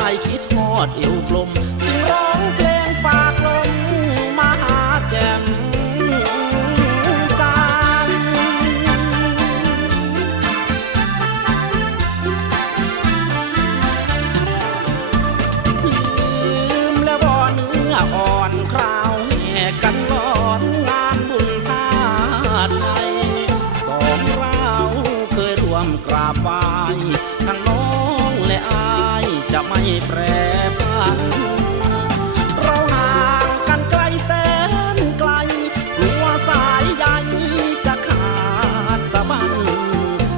ไอายคิดฮอดเอวกลม จึงร้องเพลงฝากลมมาหาแจ่มจันทร์ลืมแล้วบ่เนื้ออ่อนคราวแห่กันร้อน แปรผัน เราห่างกันไกลแสนไกลกลัวสายใยจะขาดสะบั้น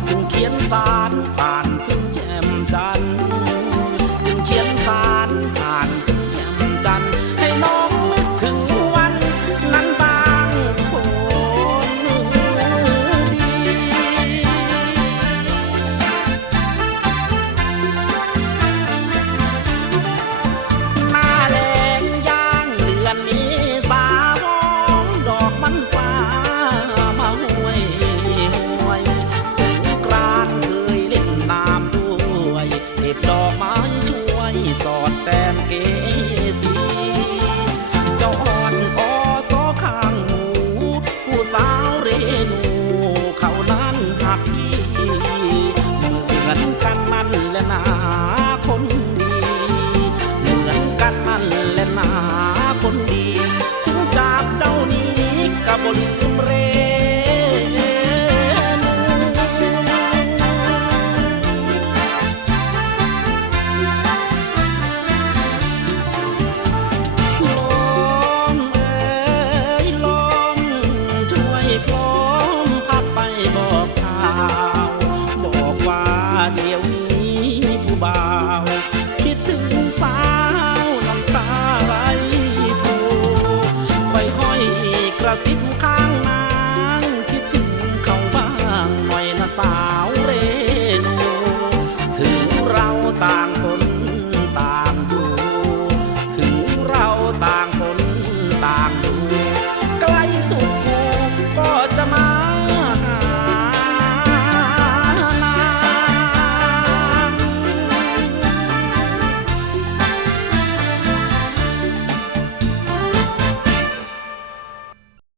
จึงเขียนสา อดแสนเกสีเจาอ่อสอข้างหมูผู้สาวเรนูเขานั้นหักพี่เหมือนกันมันและนา Sifu